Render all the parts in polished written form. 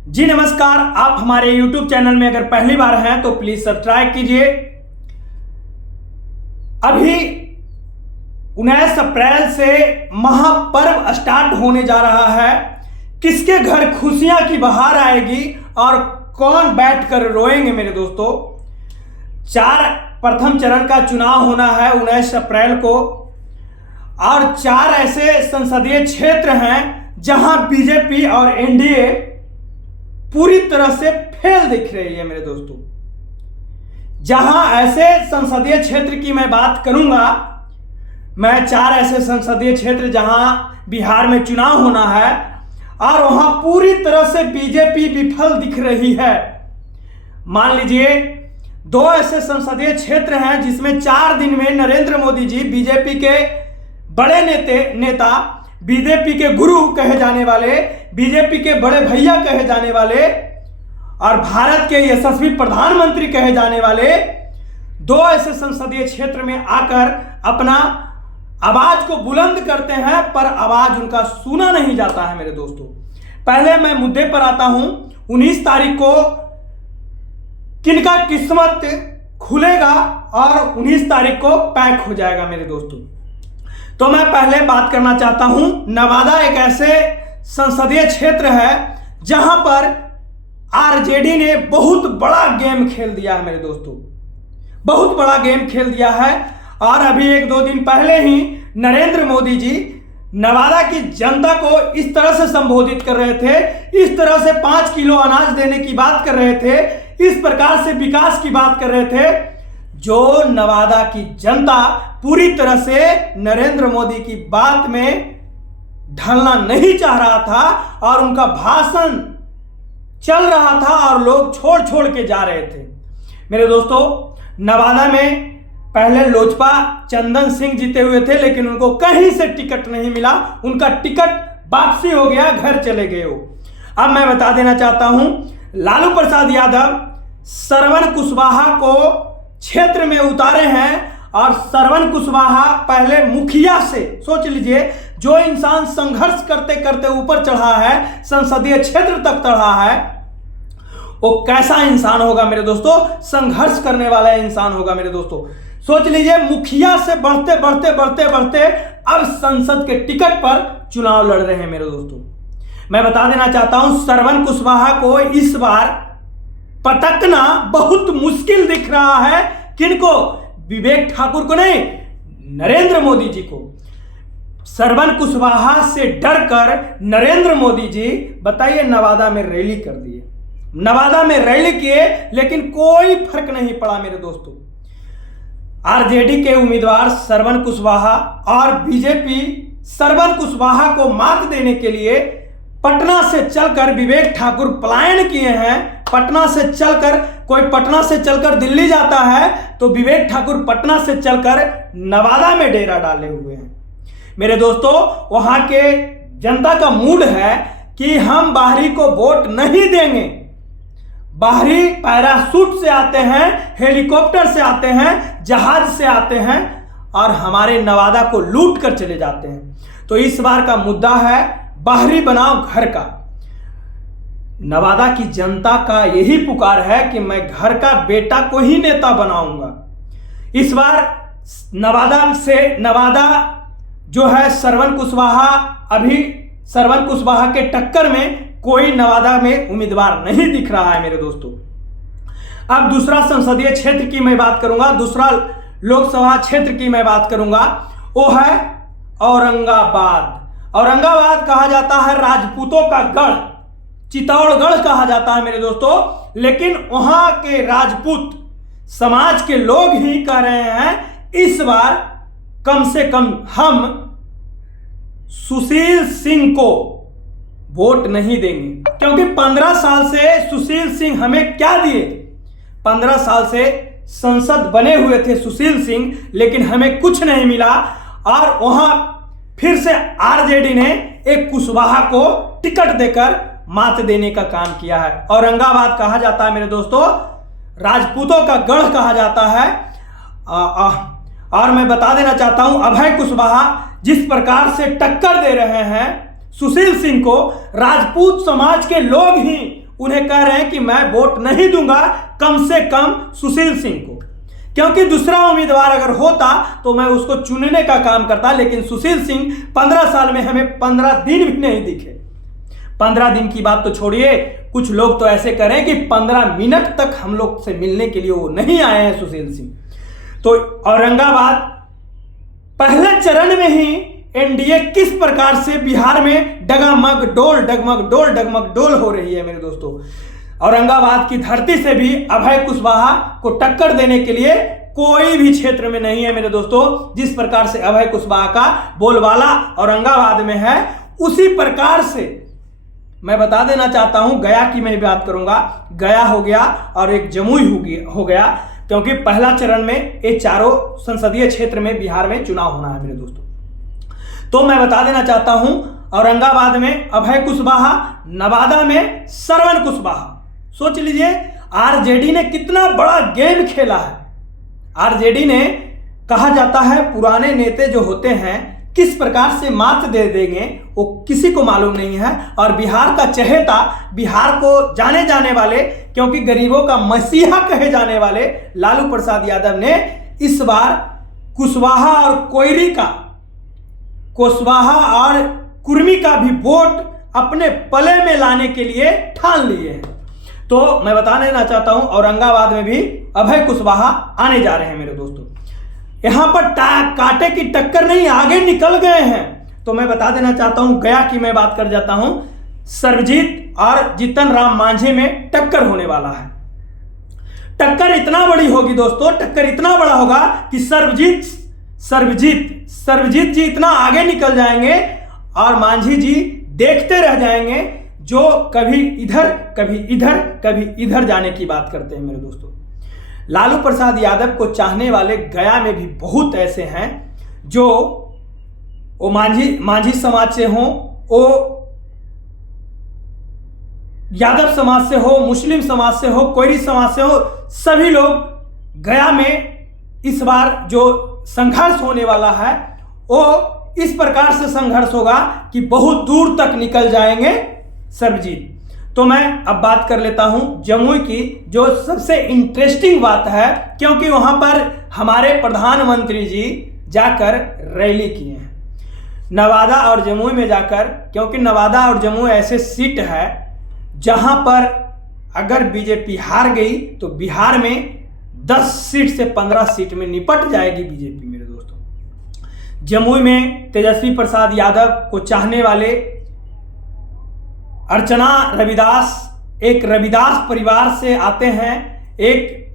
जी नमस्कार। आप हमारे YouTube चैनल में अगर पहली बार हैं तो प्लीज सब्सक्राइब कीजिए। अभी 19 अप्रैल से महापर्व स्टार्ट होने जा रहा है। किसके घर खुशियां की बहार आएगी और कौन बैठकर रोएंगे मेरे दोस्तों। प्रथम चरण का चुनाव होना है 19 अप्रैल को और 4 ऐसे संसदीय क्षेत्र हैं जहां बीजेपी और एनडीए पूरी तरह से फेल दिख रही है मेरे दोस्तों। जहां ऐसे संसदीय क्षेत्र की मैं बात करूंगा, मैं 4 ऐसे संसदीय क्षेत्र जहां बिहार में चुनाव होना है और वहां पूरी तरह से बीजेपी विफल दिख रही है। मान लीजिए 2 ऐसे संसदीय क्षेत्र हैं जिसमें 4 दिन में नरेंद्र मोदी जी बीजेपी के बड़े नेता, बीजेपी के गुरु कहे जाने वाले, बीजेपी के बड़े भैया कहे जाने वाले और भारत के यशस्वी प्रधानमंत्री कहे जाने वाले 2 ऐसे संसदीय क्षेत्र में आकर अपना आवाज को बुलंद करते हैं, पर आवाज उनका सुना नहीं जाता है मेरे दोस्तों। पहले मैं मुद्दे पर आता हूं। 19 तारीख को किनका किस्मत खुलेगा और 19 तारीख को पैक हो जाएगा मेरे दोस्तों। तो मैं पहले बात करना चाहता हूं, नवादा एक ऐसे संसदीय क्षेत्र है जहां पर आरजेडी ने बहुत बड़ा गेम खेल दिया है मेरे दोस्तों, बहुत बड़ा गेम खेल दिया है। और अभी 1-2 दिन पहले ही नरेंद्र मोदी जी नवादा की जनता को इस तरह से संबोधित कर रहे थे, इस तरह से 5 किलो अनाज देने की बात कर रहे थे, इस प्रकार से विकास की बात कर रहे थे, जो नवादा की जनता पूरी तरह से नरेंद्र मोदी की बात में ढलना नहीं चाह रहा था और उनका भाषण चल रहा था और लोग छोड़ छोड़ के जा रहे थे मेरे दोस्तों। नवादा में पहले लोजपा चंदन सिंह जीते हुए थे, लेकिन उनको कहीं से टिकट नहीं मिला, उनका टिकट वापसी हो गया, घर चले गए हो। अब मैं बता देना चाहता हूं, लालू प्रसाद यादव श्रवण कुशवाहा को क्षेत्र में उतारे हैं और श्रवण कुशवाहा पहले मुखिया से, सोच लीजिए, जो इंसान संघर्ष करते करते ऊपर चढ़ा है, संसदीय क्षेत्र तक चढ़ा है, वो कैसा इंसान होगा मेरे दोस्तों, संघर्ष करने वाला इंसान होगा मेरे दोस्तों। सोच लीजिए, मुखिया से बढ़ते बढ़ते बढ़ते बढ़ते अब संसद के टिकट पर चुनाव लड़ रहे हैं मेरे दोस्तों। मैं बता देना चाहता हूं, श्रवण कुशवाहा को इस बार पटकना बहुत मुश्किल दिख रहा है। किनको? विवेक ठाकुर को नहीं, नरेंद्र मोदी जी को। श्रवण कुशवाहा से डरकर नरेंद्र मोदी जी, बताइए, नवादा में रैली कर दिए, नवादा में रैली किए, लेकिन कोई फर्क नहीं पड़ा मेरे दोस्तों। आरजेडी के उम्मीदवार श्रवण कुशवाहा और बीजेपी श्रवण कुशवाहा को मात देने के लिए पटना से चलकर विवेक ठाकुर पलायन किए हैं। पटना से चलकर, कोई पटना से चलकर दिल्ली जाता है तो विवेक ठाकुर पटना से चलकर नवादा में डेरा डाले हुए हैं मेरे दोस्तों। वहां के जनता का मूड है कि हम बाहरी को वोट नहीं देंगे। बाहरी पैराशूट से आते हैं, हेलीकॉप्टर से आते हैं, जहाज से आते हैं और हमारे नवादा को लूट कर चले जाते हैं। तो इस बार का मुद्दा है बाहरी बनाओ घर का। नवादा की जनता का यही पुकार है कि मैं घर का बेटा को ही नेता बनाऊंगा। इस बार नवादा जो है श्रवण कुशवाहा, अभी श्रवण कुशवाहा के टक्कर में कोई नवादा में उम्मीदवार नहीं दिख रहा है मेरे दोस्तों। अब दूसरा संसदीय क्षेत्र की मैं बात करूंगा, दूसरा लोकसभा क्षेत्र की मैं बात करूंगा, वो है औरंगाबाद। औरंगाबाद कहा जाता है राजपूतों का गढ़, चित्तौड़गढ़ कहा जाता है मेरे दोस्तों, लेकिन वहां के राजपूत समाज के लोग ही कह रहे हैं इस बार कम से कम हम सुशील सिंह को वोट नहीं देंगे, क्योंकि 15 साल से सुशील सिंह हमें क्या दिए। 15 साल से संसद बने हुए थे सुशील सिंह, लेकिन हमें कुछ नहीं मिला और वहां फिर से आरजेडी ने एक कुशवाहा को टिकट देकर मात देने का काम किया है। औरंगाबाद कहा जाता है मेरे दोस्तों राजपूतों का गढ़ कहा जाता है। और मैं बता देना चाहता हूं, अभय कुशवाहा जिस प्रकार से टक्कर दे रहे हैं सुशील सिंह को, राजपूत समाज के लोग ही उन्हें कह रहे हैं कि मैं वोट नहीं दूंगा कम से कम सुशील सिंह को, क्योंकि दूसरा उम्मीदवार अगर होता तो मैं उसको चुनने का काम करता, लेकिन सुशील सिंह 15 साल में हमें 15 दिन भी नहीं दिखे। 15 दिन की बात तो छोड़िए, कुछ लोग तो ऐसे कह रहे हैं कि 15 मिनट तक हम लोग से मिलने के लिए वो नहीं आए हैं सुशील सिंह। तो औरंगाबाद पहले चरण में ही एनडीए किस प्रकार से बिहार में डगमग डोल हो रही है मेरे दोस्तों। औरंगाबाद की धरती से भी अभय कुशवाहा को टक्कर देने के लिए कोई भी क्षेत्र में नहीं है मेरे दोस्तों। जिस प्रकार से अभय कुशवाहा का बोलबाला औरंगाबाद में है, उसी प्रकार से मैं बता देना चाहता हूं, गया की मैं बात करूंगा। गया हो गया और एक जमुई हो गया, क्योंकि पहला चरण में ये चारों संसदीय क्षेत्र में बिहार में चुनाव होना है मेरे दोस्तों। तो मैं बता देना चाहता हूं, औरंगाबाद में अभय कुशवाहा, नवादा में श्रवण कुशवाहा। सोच लीजिए आरजेडी ने कितना बड़ा गेम खेला है। आरजेडी ने, कहा जाता है पुराने नेता जो होते हैं किस प्रकार से मात दे देंगे वो किसी को मालूम नहीं है। और बिहार का चहेता, बिहार को जाने जाने वाले, क्योंकि गरीबों का मसीहा कहे जाने वाले लालू प्रसाद यादव ने इस बार कुशवाहा और कुर्मी का भी वोट अपने पले में लाने के लिए ठान लिए हैं। तो मैं बता देना चाहता हूं, औरंगाबाद में भी अभय कुशवाहा आने जा रहे हैं मेरे दोस्तों। यहां पर कांटे की टक्कर नहीं, आगे निकल गए हैं। तो मैं बता देना चाहता हूं, गया की मैं बात कर जाता हूं, सर्वजीत और जीतन राम मांझी में टक्कर होने वाला है। टक्कर इतना बड़ी होगी दोस्तों, टक्कर इतना बड़ा होगा कि सर्वजीत जी इतना आगे निकल जाएंगे और मांझी जी देखते रह जाएंगे, जो कभी इधर जाने की बात करते हैं मेरे दोस्तों। लालू प्रसाद यादव को चाहने वाले गया में भी बहुत ऐसे हैं जो वो मांझी समाज से हो, वो यादव समाज से हो, मुस्लिम समाज से हो, कोयरी समाज से हो, सभी लोग गया में इस बार जो संघर्ष होने वाला है वो इस प्रकार से संघर्ष होगा कि बहुत दूर तक निकल जाएंगे सर्वजीत। तो मैं अब बात कर लेता हूं जमुई की, जो सबसे इंटरेस्टिंग बात है, क्योंकि वहां पर हमारे प्रधानमंत्री जी जाकर रैली किए हैं नवादा और जमुई में जाकर। क्योंकि नवादा और जमुई ऐसे सीट है जहां पर अगर बीजेपी हार गई तो बिहार में 10 सीट से 15 सीट में निपट जाएगी बीजेपी मेरे दोस्तों। जमुई में तेजस्वी प्रसाद यादव को चाहने वाले अर्चना रविदास एक रविदास परिवार से आते हैं, एक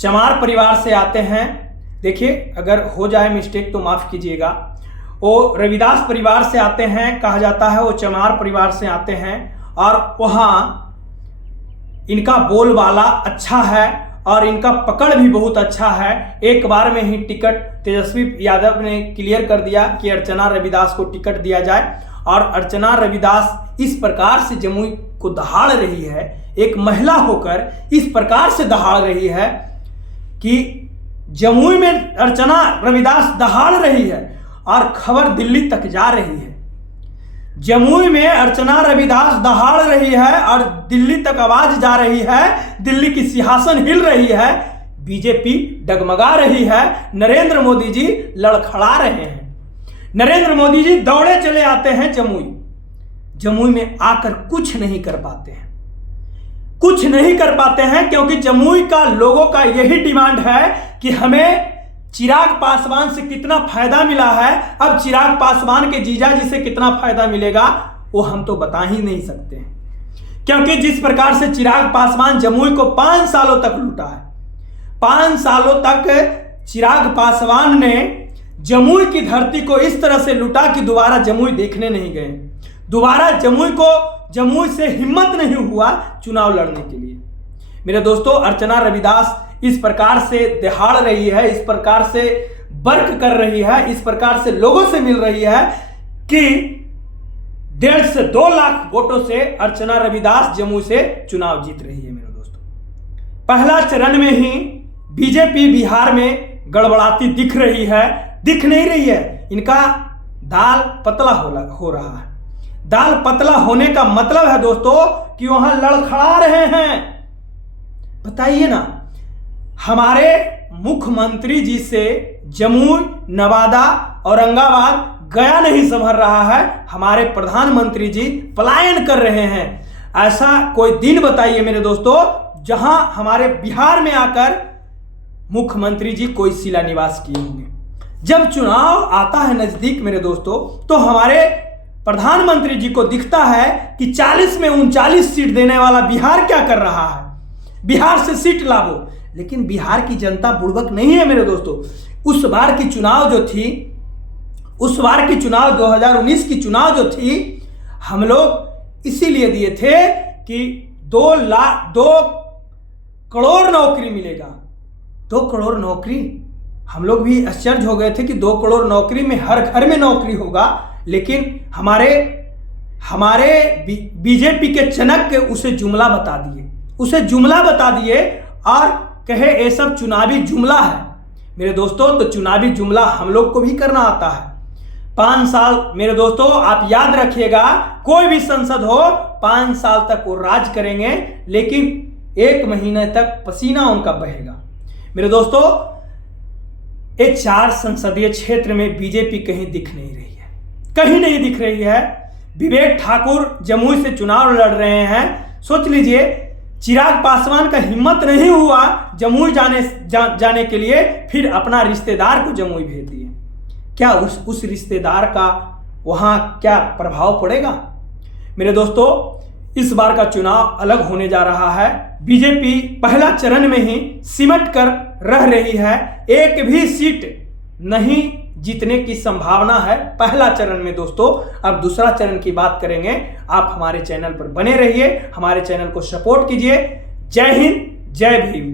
चमार परिवार से आते हैं। देखिए अगर हो जाए मिस्टेक तो माफ कीजिएगा। वो रविदास परिवार से आते हैं, कहा जाता है वो चमार परिवार से आते हैं, और वहाँ इनका बोलबाला अच्छा है और इनका पकड़ भी बहुत अच्छा है। एक बार में ही टिकट तेजस्वी यादव ने क्लियर कर दिया कि अर्चना रविदास को टिकट दिया जाए। और अर्चना रविदास इस प्रकार से जमुई को दहाड़ रही है, एक महिला होकर इस प्रकार से दहाड़ रही है कि जमुई में अर्चना रविदास दहाड़ रही है और खबर दिल्ली तक जा रही है। जमुई में अर्चना रविदास दहाड़ रही है और दिल्ली तक आवाज जा रही है, दिल्ली की सिंहासन हिल रही है, बीजेपी डगमगा रही है, नरेंद्र मोदी जी लड़खड़ा रहे हैं। नरेंद्र मोदी जी दौड़े चले आते हैं जमुई में आकर कुछ नहीं कर पाते हैं, क्योंकि जमुई का लोगों का यही डिमांड है कि हमें चिराग पासवान से कितना फायदा मिला है। अब चिराग पासवान के जीजा जी से कितना फायदा मिलेगा वो हम तो बता ही नहीं सकते हैं, क्योंकि जिस प्रकार से चिराग पासवान जमुई को 5 सालों तक लूटा है, 5 सालों तक चिराग पासवान ने जमुई की धरती को इस तरह से लूटा कि दोबारा जमुई देखने नहीं गए, दोबारा जमुई से हिम्मत नहीं हुआ चुनाव लड़ने के लिए। मेरे दोस्तों, अर्चना रविदास इस प्रकार से दहाड़ रही है, इस प्रकार से वर्क कर रही है, इस प्रकार से लोगों से मिल रही है कि 1.5 से 2 लाख वोटों से अर्चना रविदास जमुई से चुनाव जीत रही है मेरे दोस्तों। पहला चरण में ही बीजेपी बिहार में गड़बड़ाती दिख नहीं रही है। इनका दाल पतला हो रहा है, दाल पतला होने का मतलब है दोस्तों कि वहां लड़खड़ा रहे हैं। बताइए ना, हमारे मुख्यमंत्री जी से जमुई, नवादा, औरंगाबाद, गया नहीं संभल रहा है, हमारे प्रधानमंत्री जी पलायन कर रहे हैं। ऐसा कोई दिन बताइए मेरे दोस्तों जहां हमारे बिहार में आकर मुख्यमंत्री जी कोई शिलान्यास किए होंगे। जब चुनाव आता है नजदीक मेरे दोस्तों, तो हमारे प्रधानमंत्री जी को दिखता है कि 40 में 39 सीट देने वाला बिहार क्या कर रहा है, बिहार से सीट लाओ। लेकिन बिहार की जनता बुड़बक नहीं है मेरे दोस्तों। उस बार की चुनाव जो थी, उस बार की चुनाव 2019 की चुनाव जो थी, हम लोग इसीलिए दिए थे कि 2 करोड़ नौकरी मिलेगा। 2 करोड़ नौकरी, हम लोग भी आश्चर्य हो गए थे कि 2 करोड़ नौकरी में हर घर में नौकरी होगा। लेकिन हमारे बीजेपी के चनक उसे जुमला बता दिए और कहे ये सब चुनावी जुमला है। मेरे दोस्तों, तो चुनावी जुमला हम लोग को भी करना आता है। 5 साल मेरे दोस्तों आप याद रखिएगा, कोई भी संसद हो 5 साल तक वो राज करेंगे, लेकिन 1 महीने तक पसीना उनका बहेगा। मेरे दोस्तों, ये 4 संसदीय क्षेत्र में बीजेपी कहीं दिख नहीं रही है, कहीं नहीं दिख रही है। विवेक ठाकुर जमुई से चुनाव लड़ रहे हैं। सोच लीजिए, चिराग पासवान का हिम्मत नहीं हुआ जमुई जाने के लिए, फिर अपना रिश्तेदार को जमुई भेज दिए। क्या उस रिश्तेदार का वहां क्या प्रभाव पड़ेगा? मेरे दोस्तों, इस बार का चुनाव अलग होने जा रहा है। बीजेपी पहला चरण में ही सिमट कर रह रही है, एक भी सीट नहीं जीतने की संभावना है पहला चरण में दोस्तों। अब दूसरा चरण की बात करेंगे। आप हमारे चैनल पर बने रहिए, हमारे चैनल को सपोर्ट कीजिए। जय हिंद, जय भीम।